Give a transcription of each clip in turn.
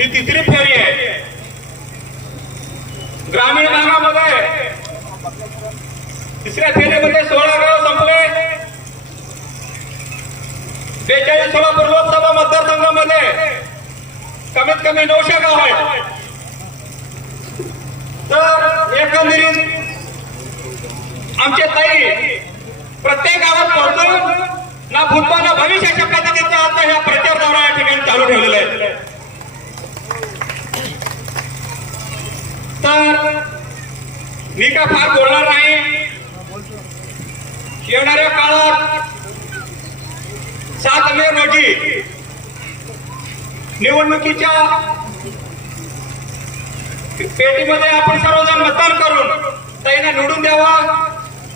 ही तिसरी फेरी आहे. ग्रामीण भागामध्ये तिसऱ्या फेरीमध्ये सोळा गाव संपले. बेचाळीस सोळा लोकसभा मतदारसंघामध्ये कमीत कमी नऊशे गाव आहेत. तर एकंदरीत आमचे ताई प्रत्येक गावात पोहोचून ना भूतपा ना भविष्याच्या पद्धतीचा आता ह्या प्रचार दौरा या ठिकाणी चालू ठेवलेला आहे. मी काय फार बोलणार नाही? येणाऱ्या काळात सात मे रोजी निवडणुकीच्या पेटीमध्ये आपण सर्वजण मतदान करून ताईने निवडून द्यावा.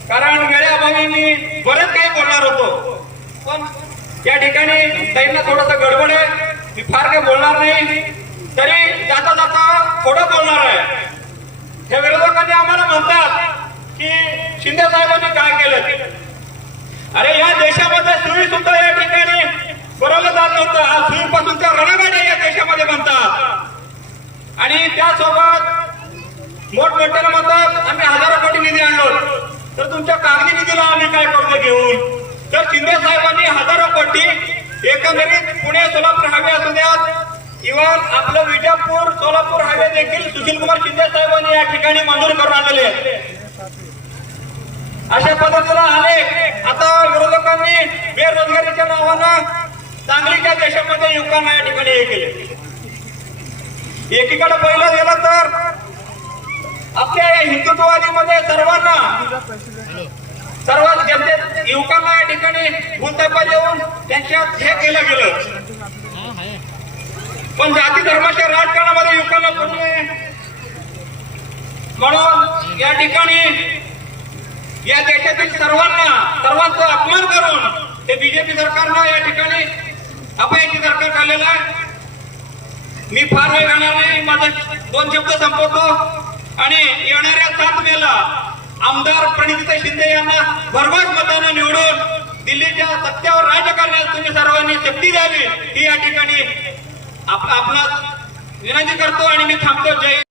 कारण वेळेअभावी मी बरेच काही बोलणार होतो. पण या ठिकाणी ताईंना थोडस गडबड आहे. मी फार काही बोलणार नाही. तरी जाता जाता थोडं बोलणार आहे हे विरोधकांनी आम्हाला म्हणतात की शिंदे साहेबांनी काय केलं? अरे या देशामध्ये सुई सुद्धा या ठिकाणी बरोबर जात नव्हतं. आज त्या रणगाड्या या देशामध्ये बनतात. आणि त्यासोबत मोठमोठ्याला म्हणतात आम्ही हजारो कोटी निधी आणलो. तर तुमच्या कागदी निधीला आम्ही काय करतो घेऊन तर शिंदे साहेबांनी हजारो कोटी एकंदरीत पुणे सोलापूर हायवे असू द्यात. इव्हन आपलं विजापूर सोलापूर हायवे देखील सुशील कुमार शिंदे साहेबांनी या ठिकाणी मंजूर करून आणलेले अशा पद्धतीला अनेक आता विरोधकांनी बेरोजगारीच्या नावानं सांगलीच्या देशामध्ये युवकांना या ठिकाणी हे केले. एकीकडे पहिलं गेलं तर आपल्या या हिंदुत्ववादीमध्ये सर्वांना सर्वात जनते युवकांना या ठिकाणी भूतपा देऊन त्यांच्यात हे केलं गेलं. पण जाती धर्माच्या राजकारणामध्ये युवकांना म्हणून या ठिकाणी या देशातील सर्वांना सर्वांचा अपमान करून हे बीजेपी सरकारनं या ठिकाणी अपयशी सरकार काढलेलं आहे. मी फार वेळ घालणार नाही माझे दोन शब्द संपवतो. आणि येणाऱ्या सात मेला आमदार प्रणिता शिंदे यांना भरघोस मतानं निवडून दिल्लीच्या सत्यावर राज्य करण्यास तुम्ही सर्वांनी शक्ती द्यावी ही या ठिकाणी आपला आपला विनंती करतो आणि मी थांबतो. जय